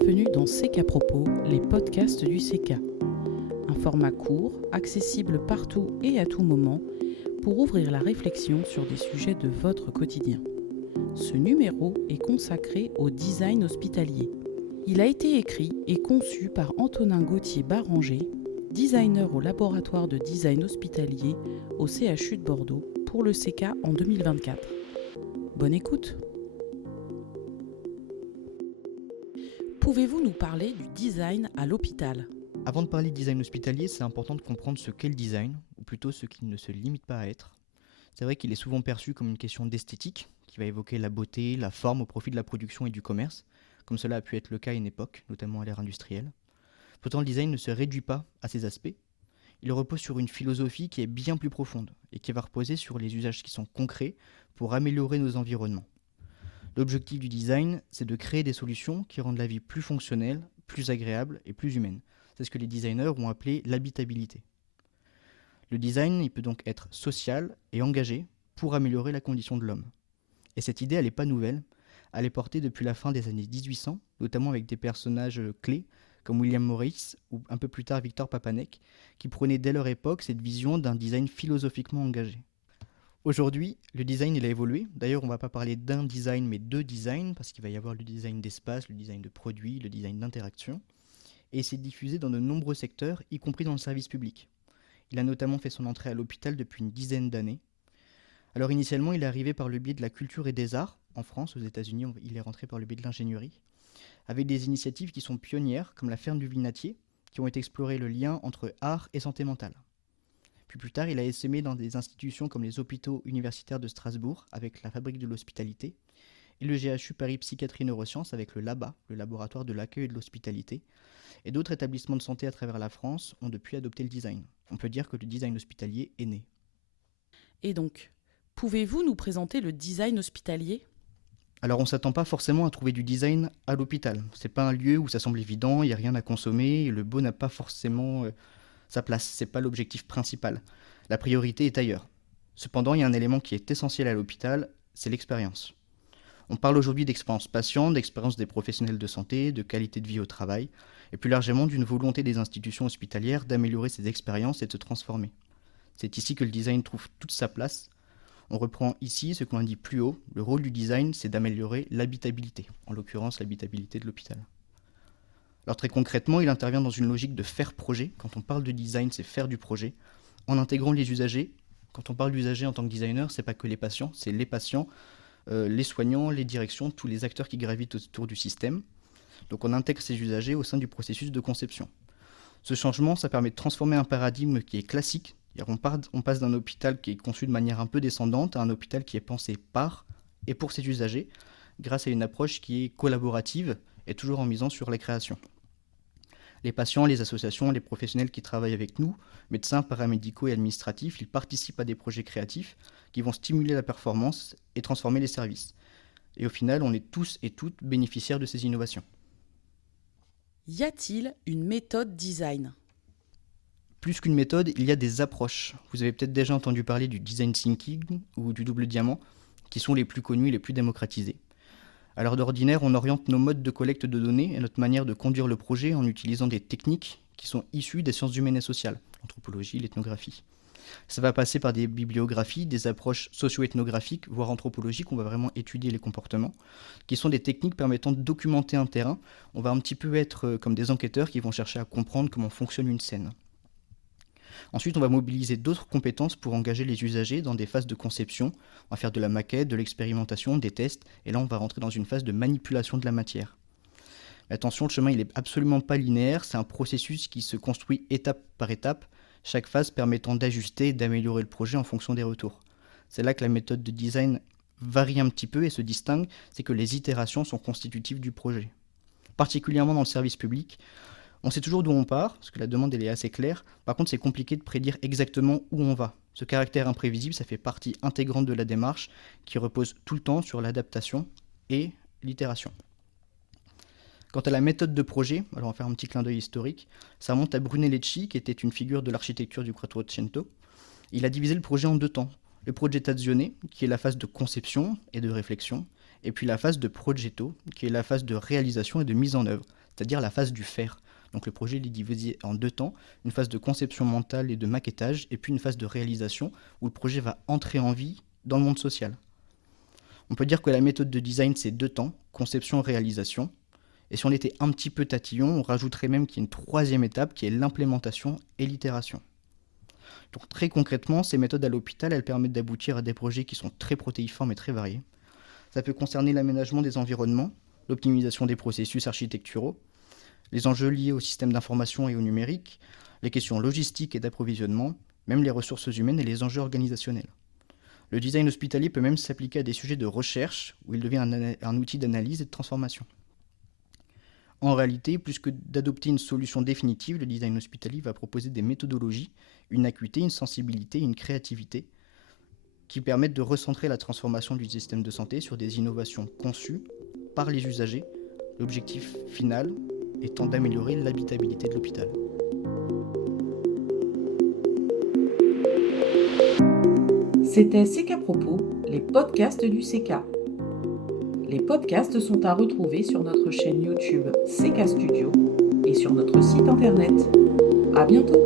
Bienvenue dans C'est qu'à propos, les podcasts du CK. Un format court, accessible partout et à tout moment, pour ouvrir la réflexion sur des sujets de votre quotidien. Ce numéro est consacré au design hospitalier. Il a été écrit et conçu par Antonin Gauthier-Baranger, designer au laboratoire de design hospitalier au CHU de Bordeaux pour le CK en 2024. Bonne écoute! Pouvez-vous nous parler du design à l'hôpital ? Avant de parler de design hospitalier, c'est important de comprendre ce qu'est le design, ou plutôt ce qu'il ne se limite pas à être. C'est vrai qu'il est souvent perçu comme une question d'esthétique, qui va évoquer la beauté, la forme au profit de la production et du commerce, comme cela a pu être le cas à une époque, notamment à l'ère industrielle. Pourtant, le design ne se réduit pas à ces aspects. Il repose sur une philosophie qui est bien plus profonde, et qui va reposer sur les usages qui sont concrets pour améliorer nos environnements. L'objectif du design, c'est de créer des solutions qui rendent la vie plus fonctionnelle, plus agréable et plus humaine. C'est ce que les designers ont appelé l'habitabilité. Le design, il peut donc être social et engagé pour améliorer la condition de l'homme. Et cette idée, elle n'est pas nouvelle. Elle est portée depuis la fin des années 1800, notamment avec des personnages clés comme William Morris ou un peu plus tard Victor Papanek, qui prenaient dès leur époque cette vision d'un design philosophiquement engagé. Aujourd'hui, le design il a évolué. D'ailleurs, on ne va pas parler d'un design, mais deux designs, parce qu'il va y avoir le design d'espace, le design de produits, le design d'interaction. Et c'est diffusé dans de nombreux secteurs, y compris dans le service public. Il a notamment fait son entrée à l'hôpital depuis une dizaine d'années. Alors initialement, il est arrivé par le biais de la culture et des arts. En France, aux États-Unis, il est rentré par le biais de l'ingénierie, avec des initiatives qui sont pionnières, comme la ferme du Vinatier, qui ont exploré le lien entre art et santé mentale. Puis plus tard, il a essaimé dans des institutions comme les hôpitaux universitaires de Strasbourg, avec la fabrique de l'hospitalité, et le GHU Paris Psychiatrie Neurosciences avec le LABA, le laboratoire de l'accueil et de l'hospitalité, et d'autres établissements de santé à travers la France ont depuis adopté le design. On peut dire que le design hospitalier est né. Et donc, pouvez-vous nous présenter le design hospitalier ? Alors on ne s'attend pas forcément à trouver du design à l'hôpital. C'est pas un lieu où ça semble évident, il n'y a rien à consommer, et le beau n'a pas forcément sa place. C'est pas l'objectif principal. La priorité est ailleurs. Cependant, il y a un élément qui est essentiel à l'hôpital, c'est l'expérience. On parle aujourd'hui d'expérience patient, d'expérience des professionnels de santé, de qualité de vie au travail, et plus largement d'une volonté des institutions hospitalières d'améliorer ces expériences et de se transformer. C'est ici que le design trouve toute sa place. On reprend ici ce qu'on a dit plus haut, le rôle du design, c'est d'améliorer l'habitabilité, en l'occurrence l'habitabilité de l'hôpital. Alors très concrètement, il intervient dans une logique de faire projet. Quand on parle de design, c'est faire du projet, en intégrant les usagers. Quand on parle d'usagers en tant que designer, c'est pas que les patients, c'est les patients, les soignants, les directions, tous les acteurs qui gravitent autour du système. Donc on intègre ces usagers au sein du processus de conception. Ce changement, ça permet de transformer un paradigme qui est classique. On passe d'un hôpital qui est conçu de manière un peu descendante à un hôpital qui est pensé par et pour ses usagers, grâce à une approche qui est collaborative et toujours en misant sur la création. Les patients, les associations, les professionnels qui travaillent avec nous, médecins, paramédicaux et administratifs, ils participent à des projets créatifs qui vont stimuler la performance et transformer les services. Et au final, on est tous et toutes bénéficiaires de ces innovations. Y a-t-il une méthode design ? Plus qu'une méthode, il y a des approches. Vous avez peut-être déjà entendu parler du design thinking ou du double diamant, qui sont les plus connus et les plus démocratisés. Alors d'ordinaire, on oriente nos modes de collecte de données et notre manière de conduire le projet en utilisant des techniques qui sont issues des sciences humaines et sociales, l'anthropologie, l'ethnographie. Ça va passer par des bibliographies, des approches socio-ethnographiques, voire anthropologiques, on va vraiment étudier les comportements, qui sont des techniques permettant de documenter un terrain. On va un petit peu être comme des enquêteurs qui vont chercher à comprendre comment fonctionne une scène. Ensuite, on va mobiliser d'autres compétences pour engager les usagers dans des phases de conception. On va faire de la maquette, de l'expérimentation, des tests, et là on va rentrer dans une phase de manipulation de la matière. Mais attention, le chemin il n'est absolument pas linéaire, c'est un processus qui se construit étape par étape, chaque phase permettant d'ajuster et d'améliorer le projet en fonction des retours. C'est là que la méthode de design varie un petit peu et se distingue, c'est que les itérations sont constitutives du projet. Particulièrement dans le service public, on sait toujours d'où on part, parce que la demande elle est assez claire. Par contre, c'est compliqué de prédire exactement où on va. Ce caractère imprévisible, ça fait partie intégrante de la démarche qui repose tout le temps sur l'adaptation et l'itération. Quant à la méthode de projet, alors on va faire un petit clin d'œil historique, ça remonte à Brunelleschi, qui était une figure de l'architecture du Quattrocento. Il a divisé le projet en deux temps. Le progettazione, qui est la phase de conception et de réflexion, et puis la phase de progetto, qui est la phase de réalisation et de mise en œuvre. c'est-à-dire la phase du faire. Donc le projet est divisé en 2 temps, une phase de conception mentale et de maquettage, et puis une phase de réalisation où le projet va entrer en vie dans le monde social. On peut dire que la méthode de design, c'est 2 temps, conception et réalisation. Et si on était un petit peu tatillon, on rajouterait même qu'il y a une 3e étape qui est l'implémentation et l'itération. Donc très concrètement, ces méthodes à l'hôpital, elles permettent d'aboutir à des projets qui sont très protéiformes et très variés. Ça peut concerner l'aménagement des environnements, l'optimisation des processus architecturaux, les enjeux liés au système d'information et au numérique, les questions logistiques et d'approvisionnement, même les ressources humaines et les enjeux organisationnels. Le design hospitalier peut même s'appliquer à des sujets de recherche, où il devient un outil d'analyse et de transformation. En réalité, plus que d'adopter une solution définitive, le design hospitalier va proposer des méthodologies, une acuité, une sensibilité, une créativité, qui permettent de recentrer la transformation du système de santé sur des innovations conçues par les usagers, l'objectif final étant d'améliorer l'habitabilité de l'hôpital. C'était CK Propos, les podcasts du CK. Les podcasts sont à retrouver sur notre chaîne YouTube CK Studio et sur notre site internet. À bientôt!